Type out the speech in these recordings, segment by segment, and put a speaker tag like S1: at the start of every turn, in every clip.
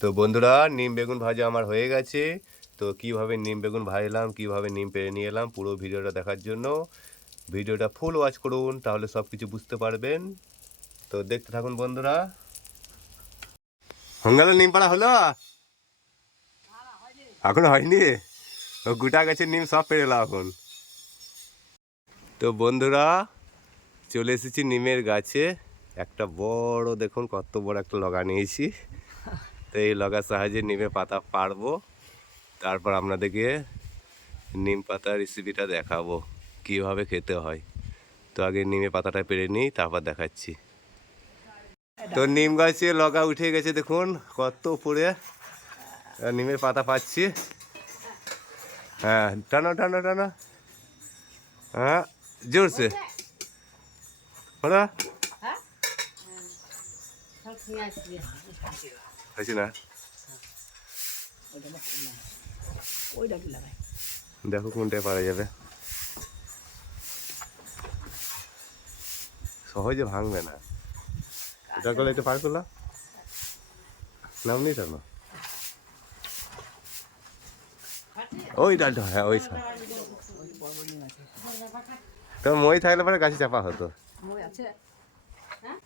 S1: তো বন্ধুরা, নিম বেগুন ভাজা আমার হয়ে গেছে। তো কীভাবে নিম বেগুন ভাজলাম, কীভাবে নিম পেরে নিয়ে এলাম, পুরো ভিডিওটা দেখার জন্য। ভিডিওটা ফুল ওয়াচ করুন, তাহলে সব কিছু বুঝতে পারবেন। তো দেখতে থাকুন বন্ধুরা। হঙ্গালে নিম পাড়া হলো? এখন হয়নি? ও গোটা গাছের নিম সব পেরে এলাম এখন। তো বন্ধুরা, চলে এসেছি নিমের গাছে। একটা বড় দেখুন, কত বড় একটা লগা নিয়েছি। তো এই লগার সাহায্যে নিমে পাতা পারব তারপর আপনাদেরকে নিম পাতা রেসিপিটা দেখাবো, কীভাবে খেতে হয়। তো আগে নিমে পাতাটা পেরে নিই, তারপর দেখাচ্ছি। তো নিম গাছে লগা উঠে গেছে, দেখুন, কত উপরে নিমের পাতা পাচ্ছি। হ্যাঁ টানো টানো টানো। হ্যাঁ জোরসে। হলো? হয়েছে না দেখো কোনটায় পারা যাবে। সহজে ভাঙবে না। এটা করলে একটু পার করল নাম নেই টানো ওই ডালটা হ্যাঁ ওই সব তো মই থাকলে পরে গাছে চাপা হতো। হ্যাঁ?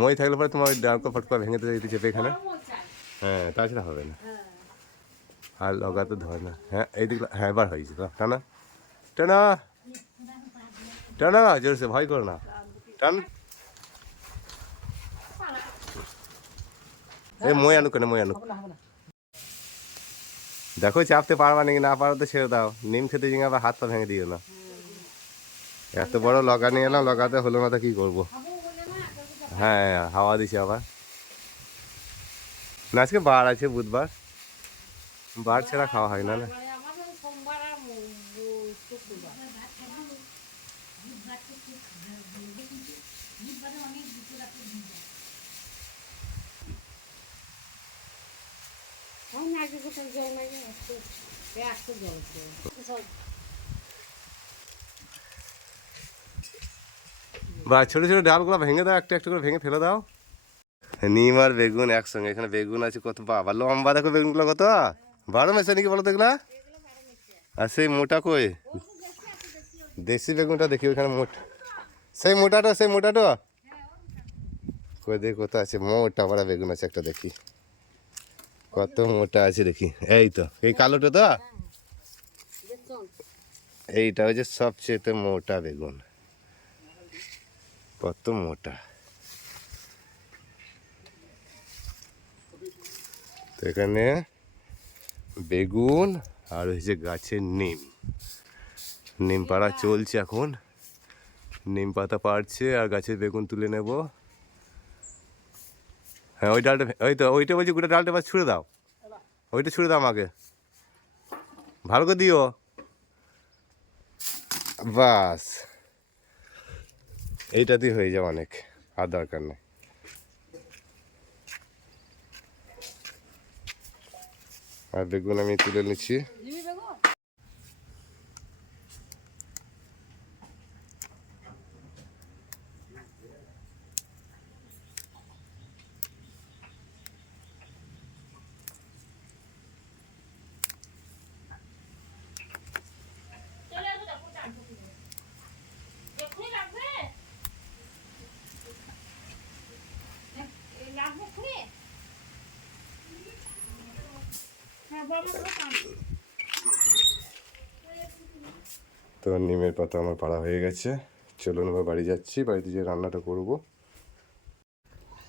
S1: মই থাকলে পরে তোমার ডালকো ফটকা ভেঙে তো যদি চেপে এখানে? হ্যাঁ তাছাড়া হবে না। আর লগা তো ধরে না। হ্যাঁ এই দিক হ্যাঁ এবার হয়েছে তো। টানা। টানা। টানা, জোরসে ভয় করো না। টান। এই মই আনুক কেন? মই আনুক। দেখো, চাপতে পারবা নাকি না পারো তো ছেড়ে দাও। নিম খেতে জিঙে আবার হাত পা ভেঙে দিও না। এত বড় লগা নিয়ে এলাম, লগাতে হলো না তো কি করব? হ্যাঁ হাওয়া দিছে আবার। না, আজকে বার আছে, বুধবার। বার ছাড়া খাওয়া হয় না না? বা ছোটো ছোটো ডালগুলো ভেঙে দাও একটা একটা করে ভেঙে ফেলে দাও। নিম আর বেগুন একসঙ্গে এখানে বেগুন আছে কত বাবা লম্বা দেখো বেগুনগুলো কত। বারো মেশে নাকি বলো এগুলা? আর সেই মোটা কই? দেশি বেগুনটা দেখি ওখানে মোটা। সেই মোটাটা সেই মোটাটা? কই দেখি কত আছে মোটা বড় বেগুন আছে একটা দেখি। কত মোটা আছে দেখি এই তো এই কালোটা তো? এইটা হচ্ছে সবচেয়ে মোটা বেগুন। কত মোটা। তো এখানে বেগুন আর হচ্ছে গাছের নিম। নিম পাড়া চলছে এখন। নিম পাতা পাড়ছে আর গাছের বেগুন তুলে নেব। হ্যাঁ ওই ডালটা ওই তো, ওইটা বলছি গোটা ডালটা এবার ছুঁড়ে দাও। ওইটা ছুঁড়ে দাও আমাকে। ভালো করে দিও। বাস। এইটাতেই হয়ে যাবে অনেক আর দরকার নেই। আর বেগুন আমি তুলে নিচ্ছি। তো নিমের পাতা আমার পাড়া হয়ে গেছে। চলুন এবার বাড়ি যাচ্ছি, বাড়িতে যে রান্নাটা করব।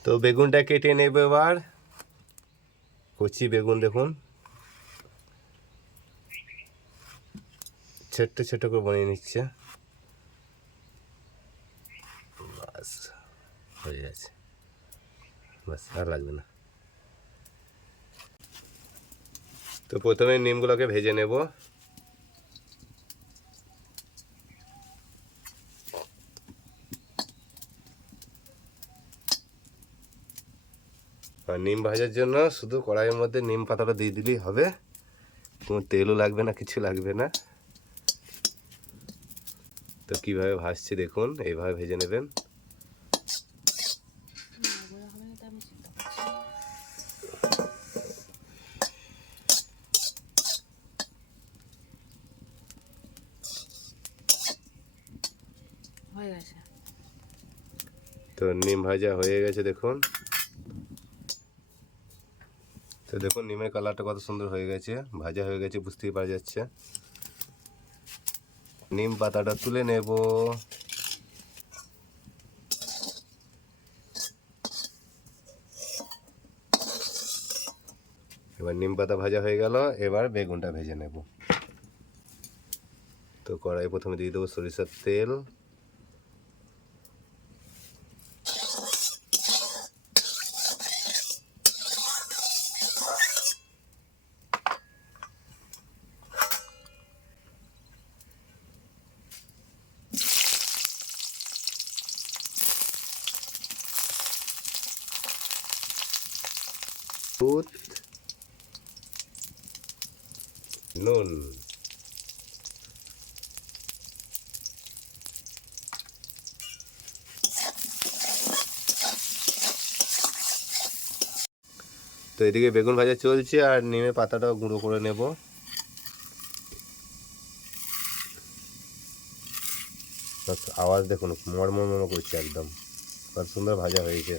S1: তো বেগুনটা কেটে নেবে এবার। কচি বেগুন দেখুন। ছোট্ট ছোট্ট করে বানিয়ে নিচ্ছে। হয়ে গেছে। বাস, আর লাগবে না। তো প্রথমে নিমগুলোকে ভেজে নেব। আর নিম ভাজার জন্য শুধু কড়াইয়ের মধ্যে নিম পাতাটা দিয়ে দিলেই হবে। কোনো তেলও লাগবে না, কিছু লাগবে না। তো কীভাবে ভাজছে দেখুন, এইভাবে ভেজে নেবেন। ভাজা হয়ে গেছে, দেখুন। তো দেখুন, নিমের কালারটা কত সুন্দর হয়ে গেছে, ভাজা হয়ে গেছে, বুঝতেই পারা যাচ্ছে। নিম পাতাটা তুলে নেব। এবার নিম পাতা ভাজা হয়ে গেল, এবার বেগুনটা ভেজে নেব। তো কড়াই প্রথমে দিয়ে দেবো সরিষার তেল। দুধ নুন তো এদিকে বেগুন ভাজা চলছে আর নিমের পাতাটাও গুঁড়ো করে নেব। আওয়াজ দেখুন মরমর মর করছে একদম। সুন্দর ভাজা হয়েছে।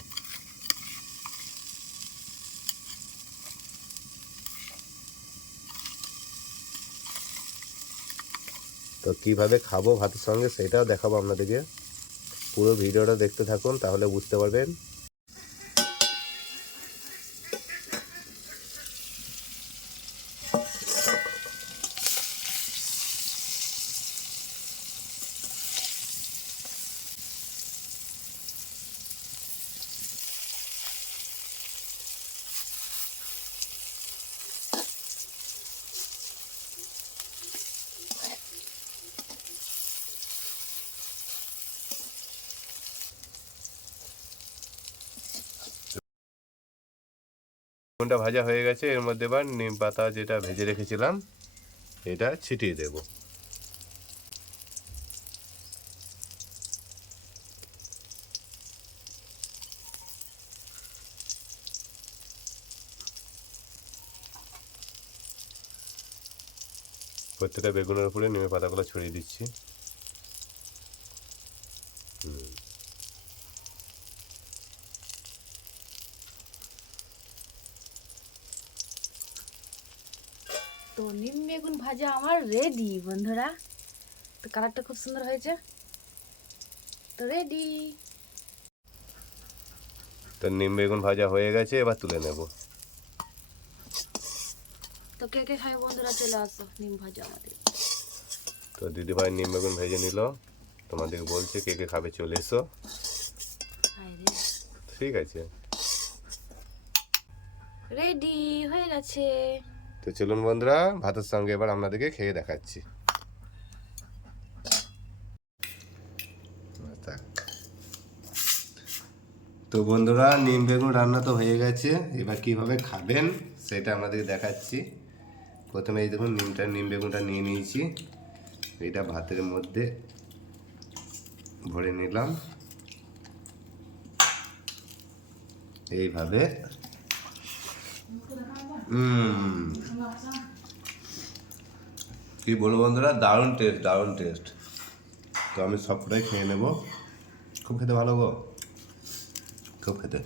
S1: তো কীভাবে খাব ভাতের সঙ্গে সেটাও দেখাবো আপনাদেরকে। পুরো ভিডিওটা দেখতে থাকুন, তাহলে বুঝতে পারবেন। বেগুনটা ভাজা হয়ে গেছে, এর মধ্যে এবার নিম পাতা যেটা ভেজে রেখেছিলাম, এটা ছিটিয়ে দেব। প্রত্যেকটা বেগুনের উপরে নিমের পাতাগুলো ছড়িয়ে দিচ্ছি।
S2: তো নিম বেগুন ভাজা আমার রেডি বন্ধুরা। তো কালারটা খুব সুন্দর হয়েছে। তো রেডি
S1: তো নিম বেগুন ভাজা হয়ে গেছে এবার তুলে নেব।
S2: তো কে কে খাবে বন্ধুরা চলে আসো নিম ভাজা আমাদের।
S1: তো দিদিভাই নিম বেগুন ভেজে নিল। তোমাদেরকে বলছে কে কে খাবে চলে এসো। ঠিক আছে।
S2: রেডি হয়ে গেছে।
S1: তো চলুন বন্ধুরা, ভাতের সঙ্গে এবার আপনাদেরকে খেয়ে দেখাচ্ছি। তো বন্ধুরা, নিম বেগুন রান্না তো হয়ে গেছে। এবার কীভাবে খাবেন সেটা আপনাদেরকে দেখাচ্ছি। প্রথমে এই দেখুন, নিমটা, নিম বেগুনটা নিয়ে নিয়েছি। এটা ভাতের মধ্যে ভরে নিলাম। এইভাবে হুম। কি বলব বন্ধুরা, দারুণ টেস্ট দারুণ টেস্ট তো আমি সবটাই খেয়ে নেব। খুব খেতে ভালো গো। খুব খেতে।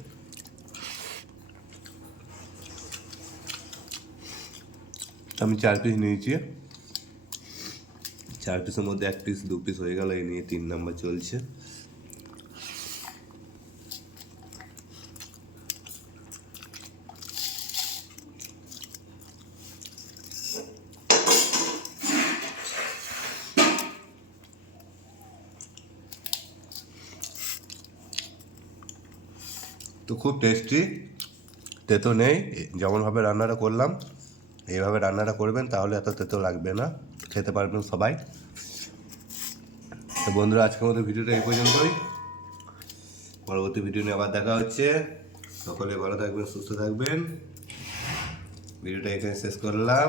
S1: আমি চার পিস নিয়েছি। চার পিসের মধ্যে এক পিস দু পিস হয়ে গেল। এই নিয়ে তিন নাম্বার চলছে। তো খুব টেস্টি তেতো নেই, যেমনভাবে রান্নাটা করলাম, এইভাবে রান্নাটা করবেন, তাহলে এত তেতো লাগবে না। খেতে পারবেন সবাই। তো বন্ধুরা, আজকের মতো ভিডিওটা এই পর্যন্তই। পরবর্তী ভিডিও নিয়ে আবার দেখা হচ্ছে। সকলে ভালো থাকবেন, সুস্থ থাকবেন। ভিডিওটা এখানে শেষ করলাম।